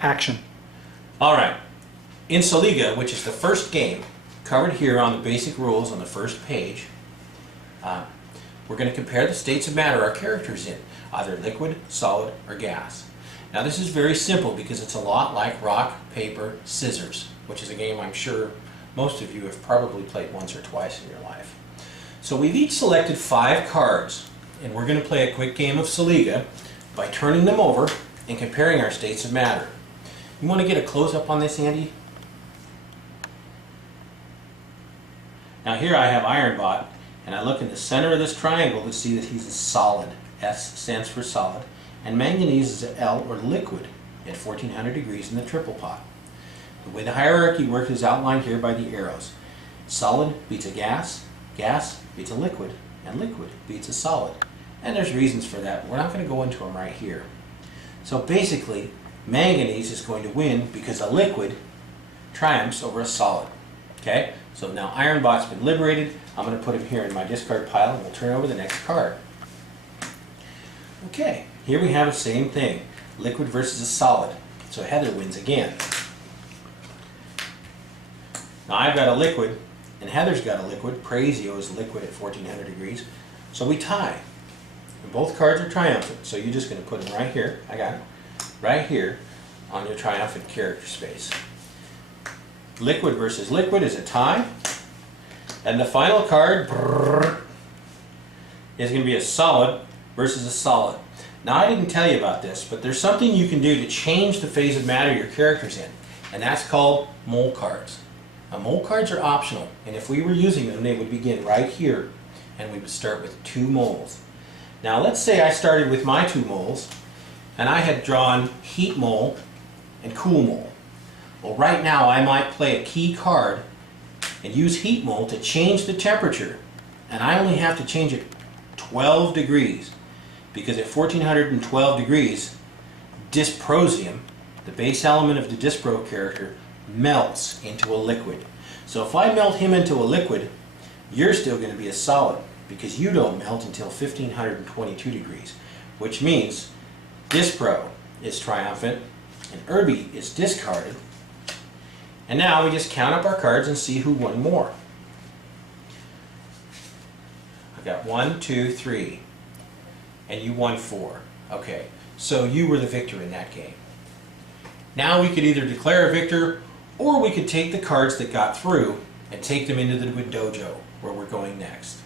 Action. All right. In SOLIGA, which is the first game, covered here on the basic rules on the first page, we're going to compare the states of matter our character's in, either liquid, solid, or gas. Now this is very simple because it's a lot like rock, paper, scissors, which is a game I'm sure most of you have probably played once or twice in your life. So we've each selected 5 cards, and we're going to play a quick game of SOLIGA by turning them over and comparing our states of matter. You want to get a close-up on this, Andy? Now here I have Ironbot, and I look in the center of this triangle to see that he's a solid. S stands for solid. And manganese is an L, or liquid, at 1400 degrees in the triple pot. The way the hierarchy works is outlined here by the arrows. Solid beats a gas, gas beats a liquid, and liquid beats a solid. And there's reasons for that. We're not going to go into them right here. So basically, manganese is going to win because a liquid triumphs over a solid. Okay? So now Ironbot's been liberated. I'm going to put him here in my discard pile, and we'll turn over the next card. Okay, here we have the same thing. Liquid versus a solid. So Heather wins again. Now I've got a liquid, and Heather's got a liquid. Praisio is liquid at 1400 degrees. So we tie. And both cards are triumphant. So you're just going to put them right here. I got it. Right here on your triumphant character space. Liquid versus liquid is a tie. And the final card is going to be a solid versus a solid. Now I didn't tell you about this, but there's something you can do to change the phase of matter your character's in, and that's called mole cards. Now mole cards are optional, and if we were using them, they would begin right here, and we would start with 2 moles. Now let's say I started with my 2 moles, and I had drawn heat mole and cool mole. Well, right now I might play a key card and use heat mole to change the temperature, and I only have to change it 12 degrees, because at 1412 degrees, dysprosium, the base element of the dyspro character, melts into a liquid. So if I melt him into a liquid, you're still going to be a solid, because you don't melt until 1522 degrees, which means dyspro is triumphant and Irby is discarded. And now we just count up our cards and see who won more. I've got 1, 2, 3, and you won 4. Okay, so you were the victor in that game. Now we could either declare a victor, or we could take the cards that got through and take them into the dojo, where we're going next.